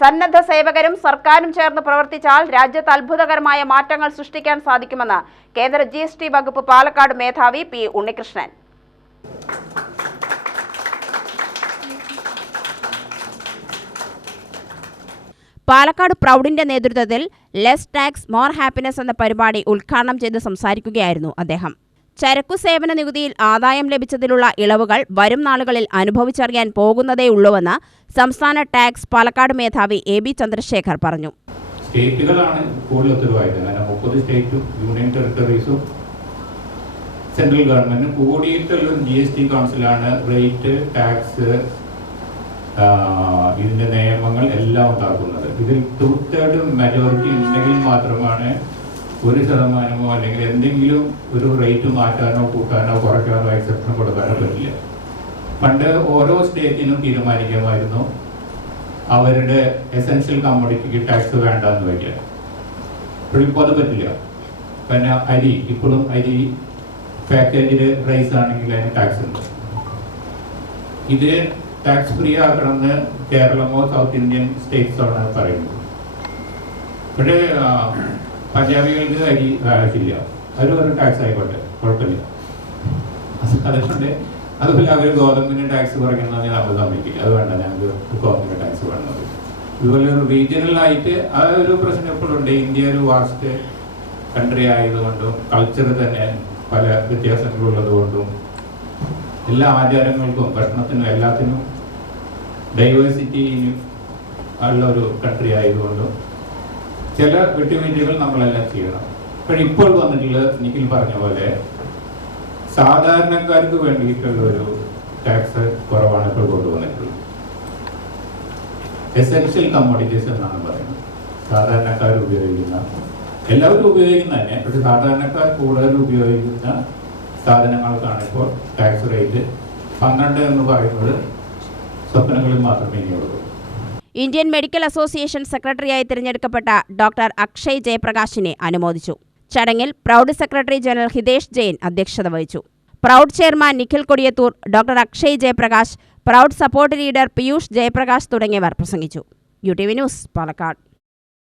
സന്നദ്ധ സേവകരും സർക്കാരും ചേർന്ന് പ്രവർത്തിച്ചാൽ രാജ്യത്ത് അത്ഭുതകരമായ മാറ്റങ്ങൾ സൃഷ്ടിക്കാൻ സാധിക്കുമെന്ന് കേന്ദ്ര ജി എസ് ടി വകുപ്പ് പാലക്കാട് മേധാവി പി ഉണ്ണികൃഷ്ണൻ. പാലക്കാട് പ്രൗഡിന്റെ നേതൃത്വത്തിൽ ലെസ് ടാക്സ് മോർ ഹാപ്പിനെസ് എന്ന പരിപാടി ഉദ്ഘാടനം ചെയ്ത് സംസാരിക്കുകയായിരുന്നു അദ്ദേഹം. ചരക്കു സേവന നികുതിയിൽ ആദായം ലഭിച്ചതിലുള്ള ഇളവുകൾ വരും നാളുകളിൽ അനുഭവിച്ചറിയാൻ പോകുന്നതേയുള്ളൂവെന്ന് സംസ്ഥാന ടാക്സ് പാലക്കാട് മേധാവി എ ബി ചന്ദ്രശേഖർ പറഞ്ഞു. സ്റ്റേറ്റുകളാണ് കൂടുതൽ ഉത്തരവാദിത്തം. കാരണം മുപ്പത് സ്റ്റേറ്റും യൂണിയൻ ടെറിട്ടറീസും സെൻട്രൽ ഗവൺമെന്റും കൂടിയിട്ടുള്ള ജി എസ് ടി കൗൺസിലാണ് റേറ്റ് ടാക്സ് ഇതിന്റെ നിയമങ്ങൾ എല്ലാം ഉണ്ടാക്കുന്നത്. ഇതിൽ ടു മെജോറിറ്റി ഉണ്ടെങ്കിൽ മാത്രമാണ് ഒരു ശതമാനമോ അല്ലെങ്കിൽ എന്തെങ്കിലും ഒരു റേറ്റ് മാറ്റാനോ കൂട്ടാനോ കുറയ്ക്കാനോ എക്സെപ്ഷൻ കൊടുക്കാനോ പറ്റില്ല. പണ്ട് ഓരോ സ്റ്റേറ്റിനും തീരുമാനിക്കുമായിരുന്നു അവരുടെ എസെൻഷ്യൽ കമ്മോഡിറ്റിക്ക് ടാക്സ് വേണ്ടെന്ന് വയ്ക്കുക ഇപ്പോൾ അത് പറ്റില്ല. പിന്നെ അരി ഇപ്പോഴും അരി പാക്കേജിൽ റൈസ് ആണെങ്കിൽ അതിന് ടാക്സ് ഉണ്ട്. ഇത് ടാക്സ് ഫ്രീ ആക്കണമെന്ന് കേരളമോ സൗത്ത് ഇന്ത്യൻ സ്റ്റേറ്റ്സോ ആണ് പറയുന്നത് പക്ഷേ പഞ്ചാബികൾക്ക് അരി ആവശ്യമില്ല അവർ ഒരു ടാക്സ് ആയിക്കോട്ടെ കുഴപ്പമില്ല. അതുകൊണ്ട് അതുപോലെ അവർ ഗോതമ്പിന് ടാക്സ് കുറയ്ക്കണം ഞാൻ നമ്മൾ സമ്മതിക്കില്ല. അത് വേണ്ട ഞങ്ങൾക്ക് ഗോതമ്പിന് ടാക്സ് വേണം ഇതുപോലെ ഒരു റീജിയണലായിട്ട് ആ ഒരു പ്രശ്നം എപ്പോഴുണ്ട് ഇന്ത്യ ഒരു വാസ്റ്റ് കൺട്രി ആയതുകൊണ്ടും കൾച്ചർ തന്നെ പല വ്യത്യാസങ്ങളുള്ളത് കൊണ്ടും എല്ലാ ആചാരങ്ങൾക്കും ഭക്ഷണത്തിനും എല്ലാത്തിനും ഡൈവേഴ്സിറ്റി ഉള്ള ഒരു കൺട്രി ആയതുകൊണ്ടും ചില വിട്ടുവീഴ്ചകൾ നമ്മളെല്ലാം ചെയ്യണം. പക്ഷെ ഇപ്പോൾ വന്നിട്ടുള്ളത് നിഖിൽ പറഞ്ഞ പോലെ സാധാരണക്കാർക്ക് വേണ്ടിയിട്ടുള്ള ഒരു ടാക്സ് കുറവാണ് ഇപ്പോൾ കൊണ്ടുവന്നിട്ടുള്ളത്. എസെൻഷ്യൽ കമ്മോഡിറ്റീസ് എന്നാണ് പറയുന്നത്. സാധാരണക്കാർ ഉപയോഗിക്കുന്ന എല്ലാവരും ഉപയോഗിക്കുന്ന തന്നെ പക്ഷെ സാധാരണക്കാർ കൂടുതൽ ഉപയോഗിക്കുന്ന സാധനങ്ങൾക്കാണ് ഇപ്പോൾ ടാക്സ് റേറ്റ് പന്ത്രണ്ട് എന്ന് പറയുന്നത് സ്വപ്നങ്ങളിൽ മാത്രമേ ഇനിയുള്ളൂ ഇന്ത്യൻ മെഡിക്കൽ അസോസിയേഷൻ സെക്രട്ടറിയായി തിരഞ്ഞെടുക്കപ്പെട്ട ഡോക്ടർ അക്ഷയ് ജയപ്രകാശിനെ അനുമോദിച്ചു. ചടങ്ങിൽ proud secretary general Hitesh Jain അധ്യക്ഷത വഹിച്ചു. Proud chairman Nikhil Kodiyathur doctor Akshay Jayaprakash proud support leader Piyush Jayaprakash തുടങ്ങിയവർ പ്രസംഗിച്ചു. U T V news Palakkad.